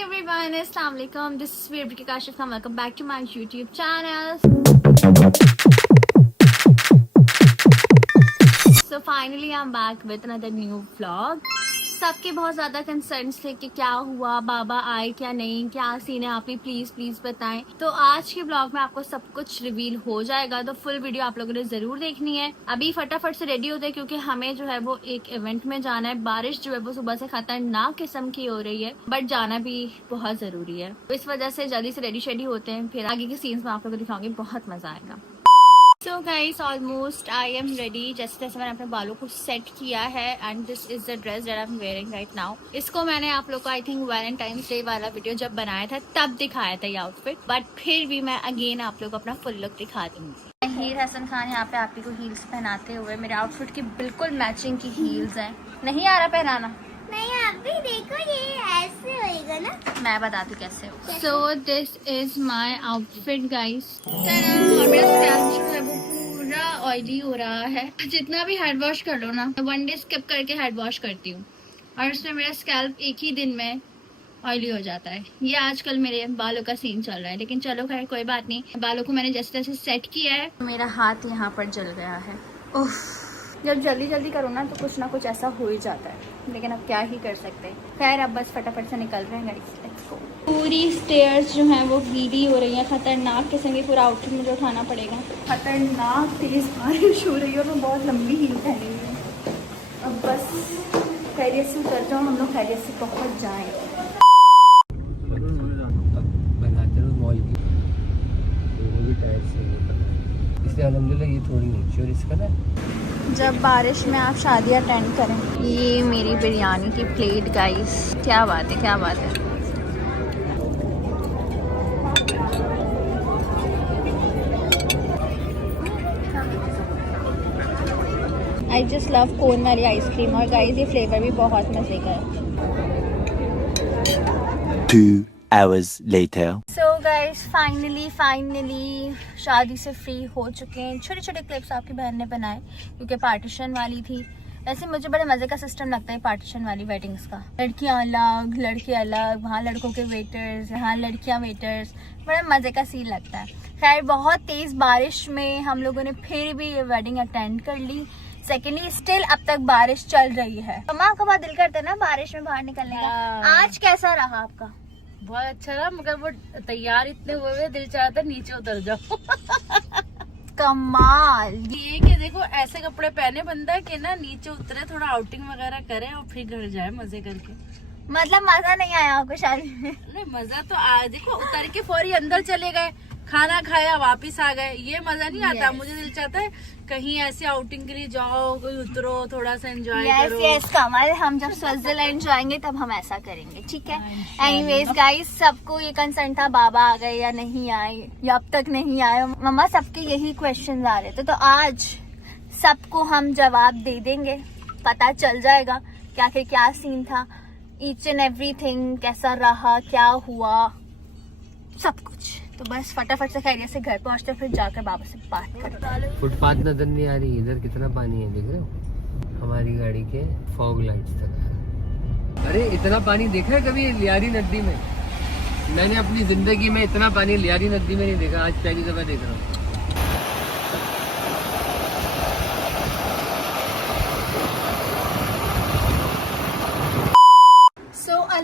everyone, Assalamualaikum. This is Veerbrika Kashif and welcome back to my YouTube channel. So finally I'm back with another new vlog. सबके बहुत ज़्यादा concerns थे कि क्या हुआ, बाबा आए क्या नहीं, क्या सीन है, आप ही प्लीज़ बताएं। तो आज के ब्लॉग में आपको सब कुछ रिवील हो जाएगा, तो फुल वीडियो आप लोगों ने ज़रूर देखनी है। अभी फटाफट से रेडी होते हैं क्योंकि हमें जो है वो एक इवेंट में जाना है। बारिश जो है वो सुबह से खतरनाक किस्म की हो रही है, बट जाना भी बहुत ज़रूरी है। तो इस वजह से जल्दी से रेडी शेडी होते हैं, फिर आगे के सीन्स में आप लोगों को दिखाऊंगी, बहुत मज़ा आएगा। So guys almost I am ready. जैसे मैंने अपने बालों को सेट किया है and this is the dress that I am wearing right now. इसको मैंने आप लोग को आई थिंक वैलेंटाइंस डे वाला वीडियो जब बनाया था तब दिखाया था ये आउटफिट, बट फिर भी मैं अगेन आप लोग को अपना फुल लुक दिखा दूंगी। हीर हसन खान यहाँ पे आप ही को हील्स पहनाते हुए, मेरे आउटफिट की बिल्कुल मैचिंग की हील्स हैं। नहीं आ रहा पहनाना? नहीं, आप भी देखो, ये ऐसे होएगा ना। मैं बताती कैसे हो। So this is my outfit guys. और मेरा स्कैल्प जो है वो पूरा ऑयली हो रहा है। जितना भी हेड वॉश कर लो ना, 1 डे स्किप करके हेड वॉश करती हूँ और उसमें मेरा स्कैल्प एक ही दिन में ऑयली हो जाता है। ये आजकल मेरे बालों का सीन चल रहा है, लेकिन चलो खैर कोई बात नहीं। बालों को मैंने जैसे तैसे सेट किया है। मेरा हाथ यहाँ पर जल गया है। उफ, जब जल्दी करो ना तो कुछ ना कुछ ऐसा हो ही जाता है, लेकिन अब क्या ही कर सकते हैं। खैर अब बस फटाफट से निकल रहे हैं गाइस, लेट्स गो। पूरी स्टेयर्स जो हैं वो गीली हो रही हैं, खतरनाक किस्म की। पूरा आउटफिट मुझे उठाना पड़ेगा। खतरनाक तेज बारिश हो रही है और मैं बहुत लंबी हील पहनी हुई हूँ। अब बस खैरियत से उतर जाओ, हम लोग खैरियत से पहुँच जाएँ। अल्हम्दुलिल्लाह ये थोड़ी नीचे और इसका ना, जब बारिश में आप शादी अटेंड करें। ये मेरी बिरयानी की प्लेट गाइस, क्या बात है, क्या बात है। आई जस्ट लव कोन वाली आइसक्रीम, और गाइस ये फ्लेवर भी बहुत मजे का है। 2 hours later. So guys, finally शादी से फ्री हो चुके हैं। छोटे छोटे क्लिप्स आपकी बहन ने बनाए क्योंकि पार्टीशन वाली थी। ऐसे मुझे बड़े मजे का सिस्टम लगता है पार्टीशन वाली वेडिंग्स का। लड़कियां अलग, लड़के अलग, वहाँ लड़कों के वेटर्स, यहाँ लड़कियां वेटर्स, बड़ा मजे का सीन लगता है। खैर बहुत तेज बारिश में हम लोगों ने फिर भी ये वेडिंग अटेंड कर ली। सेकेंडली स्टिल अब तक बारिश चल रही है। माँ का बहुत दिल करता है ना बारिश में बाहर निकलने का। आज कैसा रहा आपका? बहुत अच्छा रहा, मगर वो तैयार इतने हुए दिल चाहता नीचे उतर जाओ। कमाल। ये कि देखो ऐसे कपड़े पहने बंदा कि ना नीचे उतरे, थोड़ा आउटिंग वगैरह करे और फिर घर जाए मजे करके। मतलब मजा नहीं आया आपको शादी में? नहीं मजा तो आया, देखो उतर के फौरी अंदर चले गए, खाना खाया वापिस आ गए, ये मजा नहीं आता। Yes. मुझे दिल चाहता है कहीं ऐसे आउटिंग के लिए जाओ, कोई उतरो, थोड़ा सा एंजॉय करो। यस कमल, हम जब स्विट्जरलैंड जाएंगे तब हम ऐसा करेंगे, ठीक है। एनीवेज गाइस, सबको ये कंसर्न था बाबा आ गए या नहीं आए, या अब तक नहीं आए। मम्मा सबके यही क्वेश्चन आ रहे थे, तो आज सबको हम जवाब दे देंगे। पता चल जाएगा कि आखिर क्या सीन था, ईच एंड एवरीथिंग कैसा रहा, क्या हुआ, सब कुछ। तो बस फटाफट से खैरियत से घर पहुंचते, फिर जाकर बाबा से बात करते। फुटपाथ नजर नहीं आ रही, इधर कितना पानी है देख रहे हो, हमारी गाड़ी के फॉग लाइट्स तक। अरे इतना पानी देखा है कभी लियारी नदी में? मैंने अपनी जिंदगी में इतना पानी लियारी नदी में नहीं देखा, आज पहली दफा देख रहा हूँ।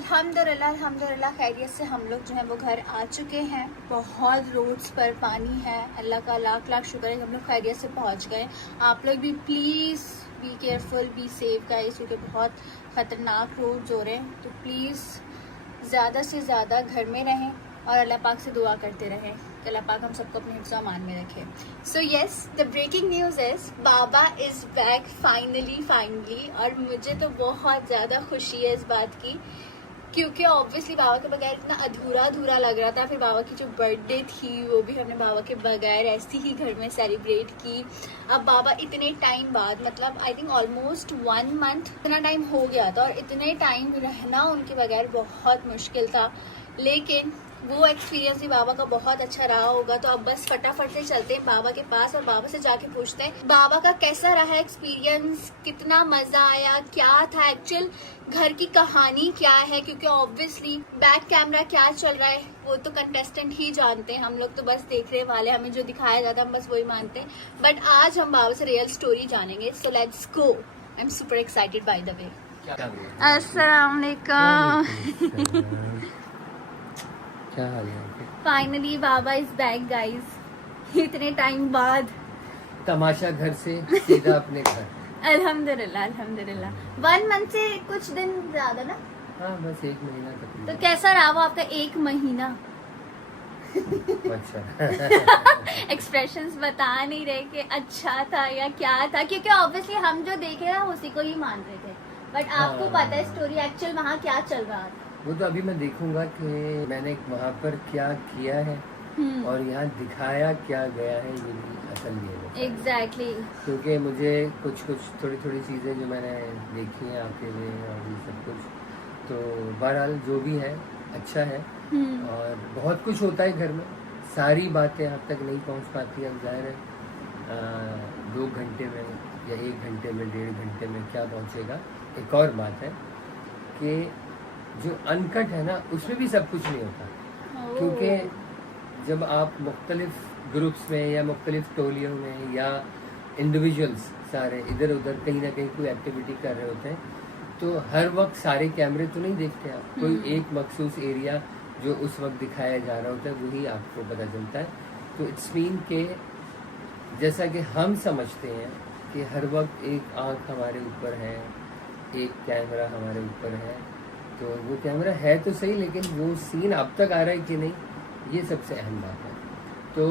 अल्हम्दुलिल्लाह खैरियत से हम लोग जो है वो घर आ चुके हैं। बहुत रोड्स पर पानी है, अल्लाह का लाख शुक्र है हम लोग खैरियत से पहुंच गए। आप लोग भी please be careful, be safe guys, क्योंकि बहुत ख़तरनाक रोड्स हो रहे हैं। तो प्लीज़ ज़्यादा से ज़्यादा घर में रहें और अल्लाह पाक से दुआ करते रहें कि अल्लाह पाक हम सबको अपने हिफ्ज़ अमान में रखे। So yes, the breaking news is Baba is back finally. और मुझे तो बहुत ज़्यादा खुशी है इस बात की, क्योंकि ऑब्वियसली बाबा के बगैर इतना अधूरा लग रहा था। फिर बाबा की जो बर्थडे थी वो भी हमने बाबा के बगैर ऐसे ही घर में सेलिब्रेट की। अब बाबा इतने टाइम बाद, मतलब आई थिंक ऑलमोस्ट 1 मंथ इतना टाइम हो गया था, और इतने टाइम रहना उनके बगैर बहुत मुश्किल था। लेकिन वो एक्सपीरियंस भी बाबा का बहुत अच्छा रहा होगा। तो अब बस फटाफट से चलते हैं बाबा के पास और बाबा से जाके पूछते हैं बाबा का कैसा रहा एक्सपीरियंस, कितना मजा आया, क्या था एक्चुअल घर की कहानी क्या है, क्योंकि ऑब्वियसली बैक कैमरा क्या चल रहा है वो तो कंटेस्टेंट ही जानते हैं, हम लोग तो बस देखने वाले, हमें जो दिखाया जाता है हम बस वही मानते हैं। बट आज हम बाबा से रियल स्टोरी जानेंगे, so let's go. I am super excited by the way. अस्सलाम वालेकुम। क्या हाल है? Finally Baba is back guys, इतने टाइम बाद। तमाशा घर से सीधा अपने घर। अल्हम्दुलिल्लाह अल्हम्दुलिल्लाह। 1 मंथ से कुछ दिन ज्यादा ना? हाँ बस 1 महीना तक। तो कैसा रहा वो आपका 1 महीना? अच्छा। एक्सप्रेशंस बता नहीं रहे कि अच्छा था या क्या था, क्योंकि ऑब्वियसली हम जो देखे ना उसी को ही मान रहे थे, बट आपको हाँ। पता है स्टोरी एक्चुअल वहाँ क्या चल रहा था। वो तो अभी मैं देखूंगा कि मैंने वहाँ पर क्या किया है और यहाँ दिखाया क्या गया है, ये भी असल ये है। एग्जैक्टली। क्योंकि मुझे कुछ थोड़ी चीज़ें जो मैंने देखी हैं आपके लिए और ये सब कुछ, तो बहरहाल जो भी है अच्छा है। और बहुत कुछ होता है घर में, सारी बातें आप तक नहीं पहुंच पाती। अब जाहिर है 2 घंटे में या 1 घंटे में 1.5 घंटे में क्या पहुंचेगा। एक और बात है कि जो अनकट है ना उसमें भी सब कुछ नहीं होता, क्योंकि जब आप मुख्तलिफ ग्रुप्स में या मुख्तलिफ टोलियों में या इंडिविजुअल्स सारे इधर उधर कहीं ना कहीं कोई एक्टिविटी कर रहे होते हैं, तो हर वक्त सारे कैमरे तो नहीं देखते आप, कोई एक मखसूस एरिया जो उस वक्त दिखाया जा रहा होता है वही आपको पता चलता है। तो इट्स मीन के जैसा कि हम समझते हैं कि हर वक्त एक आँख हमारे ऊपर है, एक कैमरा हमारे ऊपर है, तो वो कैमरा है तो सही, लेकिन वो सीन अब तक आ रहा है कि नहीं, ये सबसे अहम बात है। तो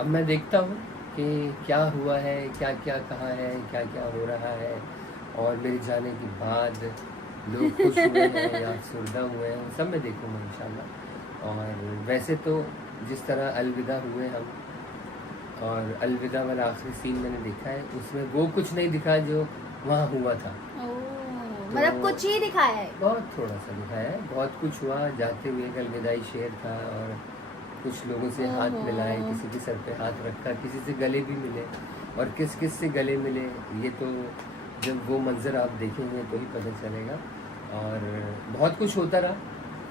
अब मैं देखता हूँ कि क्या हुआ है, क्या क्या कहा है, क्या क्या हो रहा है, और मेरे जाने के बाद लोग खुश हुए हैं या सुरदा हुए हैं, सब मैं देखूँगा इंशाल्लाह। और वैसे तो जिस तरह अलविदा हुए हम, और अलविदा वाला आखिरी सीन मैंने देखा है, उसमें वो कुछ नहीं दिखा जो वहाँ हुआ था। मतलब कुछ ही दिखाया है, बहुत थोड़ा सा दिखाया है। बहुत कुछ हुआ, जाते हुए एक अलविदाई शेर था और कुछ लोगों से हाथ मिलाए, किसी के सर पे हाथ रखा, किसी से गले भी मिले, और किस किस से गले मिले ये तो जब वो मंजर आप देखेंगे तो ही पता चलेगा। और बहुत कुछ होता रहा,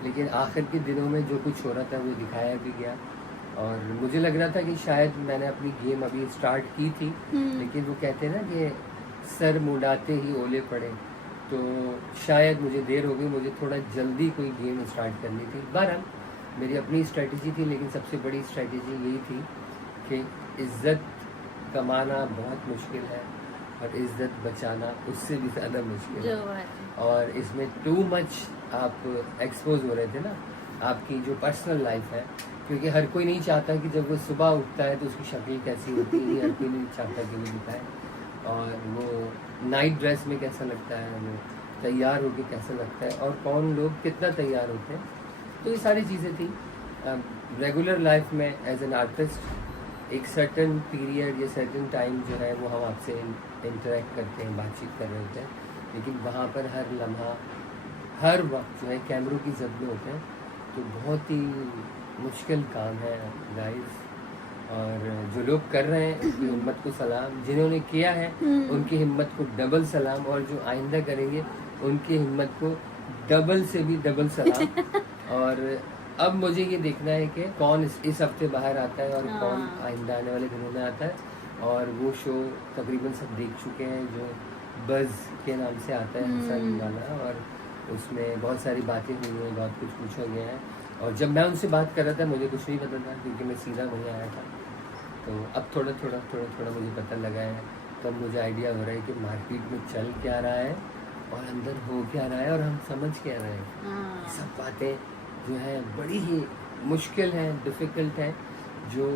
लेकिन आखिर के दिनों में जो कुछ हो रहा था वो दिखाया भी गया। और मुझे लग रहा था कि शायद मैंने अपनी गेम अभी स्टार्ट की थी, लेकिन वो कहते हैं ना कि सर मुड़ाते ही ओले पड़े, तो शायद मुझे देर हो गई, मुझे थोड़ा जल्दी कोई गेम स्टार्ट करनी थी। बहरहाल मेरी अपनी स्ट्रेटजी थी, लेकिन सबसे बड़ी स्ट्रेटजी यही थी कि इज़्ज़त कमाना बहुत मुश्किल है और इज़्ज़त बचाना उससे भी ज़्यादा मुश्किल है। और इसमें टू मच आप एक्सपोज हो रहे थे ना, आपकी जो पर्सनल लाइफ है, क्योंकि हर कोई नहीं चाहता कि जब वो सुबह उठता है तो उसकी शक्ल कैसी होती है, हर कोई नहीं चाहता कि वो दिखाए, और वो नाइट ड्रेस में कैसा लगता है, वो तैयार होकर कैसा लगता है, और कौन लोग कितना तैयार होते हैं। तो ये सारी चीज़ें थी। रेगुलर लाइफ में एज एन आर्टिस्ट एक सर्टन पीरियड या सर्टन टाइम जो है वो हम आपसे इंटरेक्ट करते हैं, बातचीत कर रहे होते हैं, लेकिन वहाँ पर हर लम्हा हर वक्त जो है कैमरों की जद में होते हैं, तो बहुत ही मुश्किल काम है गाइस। और जो लोग कर रहे हैं उनकी हिम्मत को सलाम, जिन्होंने किया है उनकी हिम्मत को डबल सलाम, और जो आइंदा करेंगे उनकी हिम्मत को डबल से भी डबल सलाम। और अब मुझे ये देखना है कि कौन इस हफ्ते बाहर आता है और कौन आइंदा आने वाले दिनों में आता है। और वो शो तकरीबन सब देख चुके हैं जो बज़ के नाम से आता है हसन वाला, और उसमें बहुत सारी बातें हुई हैं, बहुत कुछ पूछा गया है। और जब मैं उनसे बात कर रहा था मुझे कुछ नहीं पता था, क्योंकि मैं सीधा वहीं आया था। तो अब थोड़ा थोड़ा मुझे पता लगा है, तब मुझे आइडिया हो रहा है कि मार्केट में चल क्या रहा है और अंदर हो क्या रहा है और हम समझ क्या रहे हैं। सब बातें जो है बड़ी ही मुश्किल हैं, डिफ़िकल्ट हैं, जो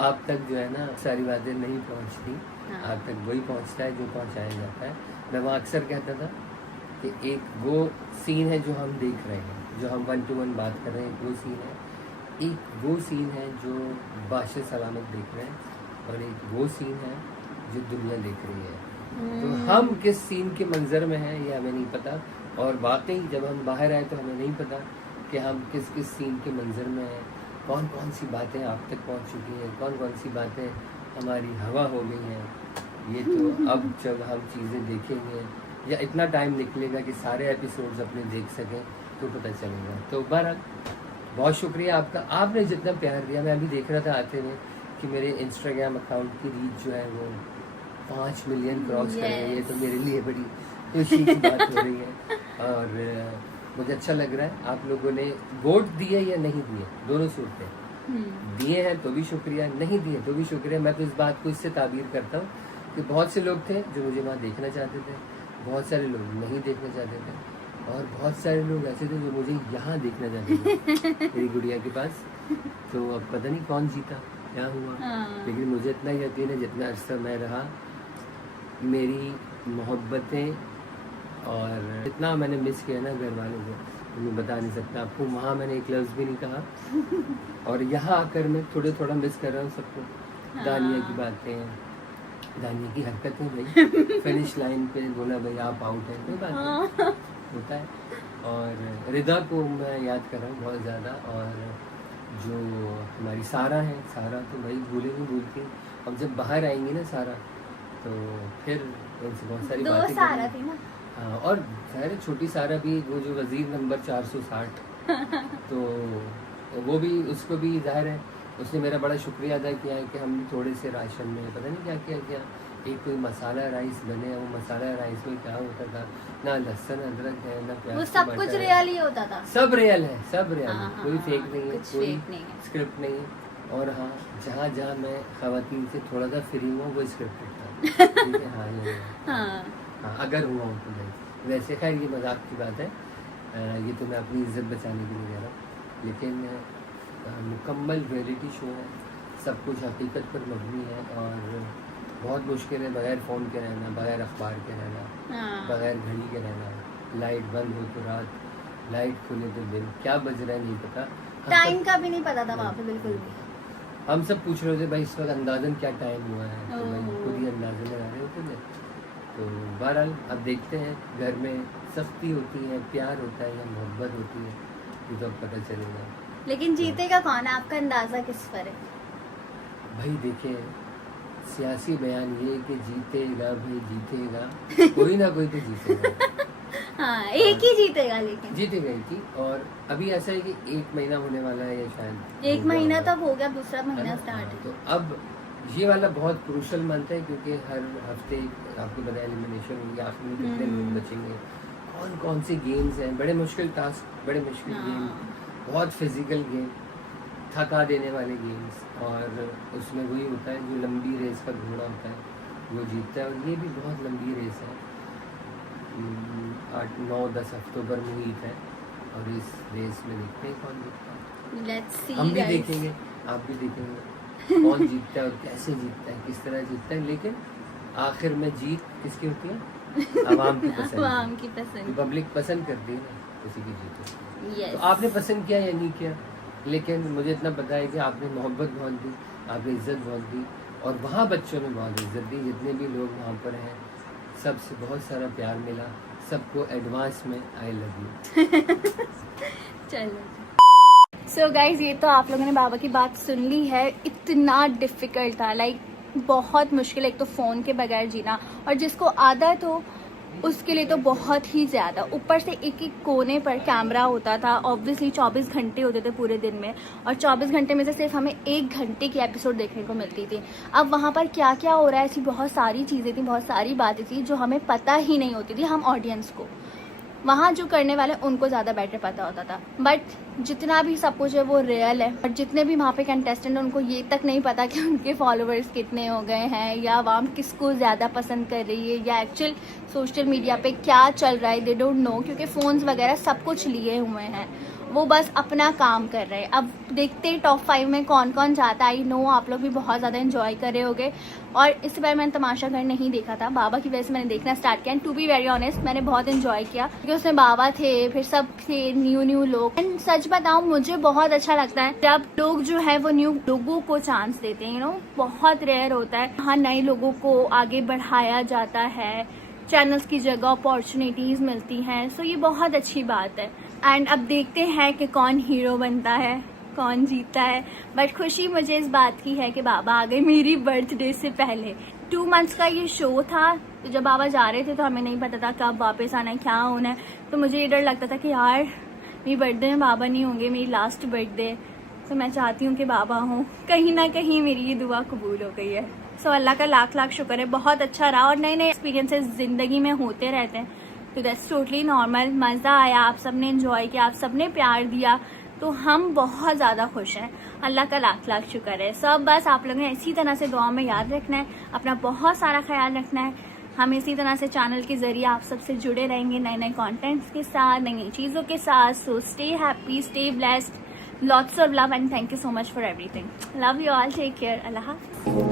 आप तक जो है ना सारी बातें नहीं पहुंचती। आप तक वही पहुंचता है जो पहुंचाया जाता है। मैं वहाँ अक्सर कहता था कि एक वो सीन है जो हम देख रहे हैं, जो हम 1-to-1 बात कर रहे हैं, वो सीन है। एक वो सीन है जो बादशाह सलामत देख रहे हैं, और एक वो सीन है जो दुनिया देख रही है। तो हम किस सीन के मंजर में हैं ये हमें नहीं पता, और वाकई जब हम बाहर आए तो हमें नहीं पता कि हम किस किस सीन के मंजर में हैं, कौन कौन सी बातें आप तक पहुंच चुकी हैं, कौन कौन सी बातें हमारी हवा हो गई हैं। ये तो अब जब हम चीज़ें देखेंगे या इतना टाइम निकलेगा कि सारे एपिसोड्स अपने देख सकें तो पता चलेगा। तो बहरहाल बहुत शुक्रिया आपका, आपने जितना प्यार दिया। मैं अभी देख रहा था आते हुए कि मेरे इंस्टाग्राम अकाउंट की रीच जो है वो 5 मिलियन क्रॉस कर गई है। तो मेरे लिए बड़ी खुशी की बात हो रही है और मुझे अच्छा लग रहा है। आप लोगों ने वोट दिए या नहीं दिए, दोनों सूरतें दिए हैं तो भी शुक्रिया, नहीं दिए तो भी शुक्रिया। मैं तो इस बात को इससे ताबीर करता हूँ कि बहुत से लोग थे जो मुझे वहाँ देखना चाहते थे, बहुत सारे लोग नहीं देखना चाहते थे और बहुत सारे लोग ऐसे थे जो मुझे यहाँ देखना चाहते थे मेरी गुड़िया के पास। तो अब पता नहीं कौन जीता क्या हुआ, लेकिन मुझे इतना यकीन है जितना अर्सा मैं रहा, मेरी मोहब्बतें और इतना मैंने मिस किया ना घर वालों को मैं बता नहीं सकता आपको। वहाँ मैंने एक लफ्ज़ भी नहीं कहा और यहाँ आकर मैं थोड़ा मिस कर रहा हूँ सबको। दानिया की बातें, दानिया की हरकतें, भाई फिनिश लाइन पे बोला भाई आप आउट है, कोई बात नहीं, होता है। और रिदा को मैं याद कर रहा हूँ बहुत ज़्यादा। और जो हमारी सारा है, सारा तो भाई भूले नहीं भूलती। अब जब बाहर आएंगी ना सारा तो फिर उनसे बहुत सारी बातें सारा थी ना। हाँ, और खैर छोटी सारा भी, वो जो वजीर नंबर 460 तो वो भी, उसको भी जाहिर है उसने मेरा बड़ा शुक्रिया अदा किया है कि हम थोड़े से राशन में पता नहीं क्या किया एक कोई मसाला राइस बने। वो मसाला राइस में क्या होता था, ना लहसुन अदरक है ना प्याज, वो सब कुछ रियल ही होता था। सब रियल है, सब रियल है, हाँ, कोई फेक नहीं है, कुछ कोई फेक नहीं है। स्क्रिप्ट नहीं है। और हाँ, जहाँ जहाँ मैं खवातीन से थोड़ा सा फ्री हुआ वो स्क्रिप्टेड था। ठीक है, हाँ ये हाँ, अगर हुआ हूँ तो नहीं। वैसे खैर ये मजाक की बात है, ये तो मैं अपनी इज्जत बचाने के लिए कह रहा हूँ। लेकिन मुकम्मल रियलिटी शो है, सब कुछ हकीकत पर मबनी है और बहुत मुश्किल है बगैर फ़ोन के रहना, बगैर अखबार के रहना, बगैर घड़ी के रहना। लाइट बंद हो तो रात, लाइट खुले तो दिन, क्या बज रहा है नहीं पता। टाइम का भी नहीं पता था वहाँ पे बिल्कुल भी। हम सब पूछ रहे थे भाई इस वक्त अंदाजन क्या टाइम हुआ है, तो भाई खुद ही अंदाजे लगा रहे होते थे। तो बहरहाल अब देखते हैं, घर में सख्ती होती है, प्यार होता है या मोहब्बत होती है, ये तो अब पता चलेगा। लेकिन जीतेगा कौन है, आपका अंदाजा किस पर है? भाई देखिए, सियासी बयान ये कि जीतेगा भाई जीतेगा, कोई ना कोई तो जीतेगा। हाँ, एक ही जीतेगा, लेकिन जीते गई थी। और अभी ऐसा है कि 1 महीना होने वाला है या शायद 1 महीना तब हो गया, दूसरा महीना है ना? स्टार्ट है। तो अब ये वाला बहुत क्रूशल मंथ है क्योंकि हर हफ्ते आपको पता है एलिमिनेशन होगी, आखिर में कितने लोग बचेंगे, कौन कौन से गेम्स हैं, बड़े मुश्किल टास्क, बड़े मुश्किल गेम, बहुत फिजिकल गेम, थका देने वाले गेम्स। और उसमें वही होता है जो लंबी रेस का घोड़ा होता है वो जीतता है। और ये भी बहुत लंबी रेस है, 8, 9, 10 अक्टूबर में हुई है और इस रेस में देखते हैं कौन जीतता है। लेट्स सी, हम भी देखेंगे, आप भी देखेंगे कौन जीतता है और कैसे जीतता है, किस तरह जीतता है। लेकिन आखिर में जीत किसकी होती है? आवाम की पसंद। आवाम की पसंद, पब्लिक पसंद करती है ना, उसी की जीत होती है। यस। तो आपने पसंद किया या नहीं किया, लेकिन मुझे इतना पता है कि आपने मोहब्बत बहुत दी, आपने इज्जत बहुत दी और वहाँ बच्चों ने बहुत इज्जत दी। जितने भी लोग वहाँ पर हैं सबसे बहुत सारा प्यार मिला, सबको एडवांस में आई लव यू। चलो सो गाइज, ये तो आप लोगों ने बाबा की बात सुन ली है। इतना डिफिकल्ट था, लाइक बहुत मुश्किल, एक तो फ़ोन के बगैर जीना, और जिसको आदत हो उसके लिए तो बहुत ही ज़्यादा। ऊपर से एक एक कोने पर कैमरा होता था, ऑब्वियसली 24 घंटे होते थे पूरे दिन में, और 24 घंटे में से सिर्फ हमें 1 घंटे की एपिसोड देखने को मिलती थी। अब वहाँ पर क्या क्या हो रहा है, ऐसी बहुत सारी चीज़ें थी, बहुत सारी बातें थी जो हमें पता ही नहीं होती थी, हम ऑडियंस को। वहाँ जो करने वाले उनको ज़्यादा बेटर पता होता था, बट जितना भी सब कुछ है वो रियल है। और जितने भी वहाँ पे कंटेस्टेंट उनको ये तक नहीं पता कि उनके फॉलोअर्स कितने हो गए हैं, या आवाम किसको ज़्यादा पसंद कर रही है, या एक्चुअल सोशल मीडिया पे क्या चल रहा है, दे डोंट नो, क्योंकि फ़ोन्स वगैरह सब कुछ लिए हुए हैं, वो बस अपना काम कर रहे हैं। अब देखते हैं टॉप 5 में कौन कौन जाता है। आई नो आप लोग भी बहुत ज़्यादा एंजॉय कर रहे होगे। और इस बार मैंने तमाशा घर नहीं देखा था, बाबा की वजह से मैंने देखना स्टार्ट किया। And to be very honest, मैंने बहुत एंजॉय किया क्योंकि उसमें बाबा थे, फिर सब थे न्यू लोग। एंड सच बताऊं, मुझे बहुत अच्छा लगता है जब लोग जो है वो न्यू लोगों को चांस देते हैं। यू नो, बहुत रेयर होता है। हाँ, नए लोगों को आगे बढ़ाया जाता है, चैनल्स की जगह अपॉर्चुनिटीज मिलती हैं, सो ये बहुत अच्छी बात है। एंड अब देखते हैं कि कौन हीरो बनता है, कौन जीतता है। बट खुशी मुझे इस बात की है कि बाबा आ गए मेरी बर्थडे से पहले। 2 मंथ्स का ये शो था, तो जब बाबा जा रहे थे तो हमें नहीं पता था कब वापस आना है, क्या होना है। तो मुझे ये डर लगता था कि यार मेरी बर्थडे में बाबा नहीं होंगे, मेरी लास्ट बर्थडे। तो मैं चाहती हूँ कि बाबा हों। कहीं ना कहीं मेरी ये दुआ कबूल हो गई है। सो अल्लाह का लाख लाख शुक्र है, बहुत अच्छा रहा। और नए नए एक्सपीरियंसेस ज़िंदगी में होते रहते हैं, तो दैट्स टोटली नॉर्मल। मज़ा आया, आप सबने एंजॉय किया, आप सबने प्यार दिया, तो हम बहुत ज़्यादा खुश हैं। अल्लाह का लाख लाख शुक्र है। सब बस आप लोगों ने इसी तरह से दुआ में याद रखना है, अपना बहुत सारा ख्याल रखना है। हम इसी तरह से चैनल के जरिए आप सबसे जुड़े रहेंगे, नए नए कंटेंट्स के साथ, नई नई चीज़ों के साथ। So stay happy, stay blessed, lots of love and thank you so much for everything. Love you all, take care, अल्लाह हाफ़िज़।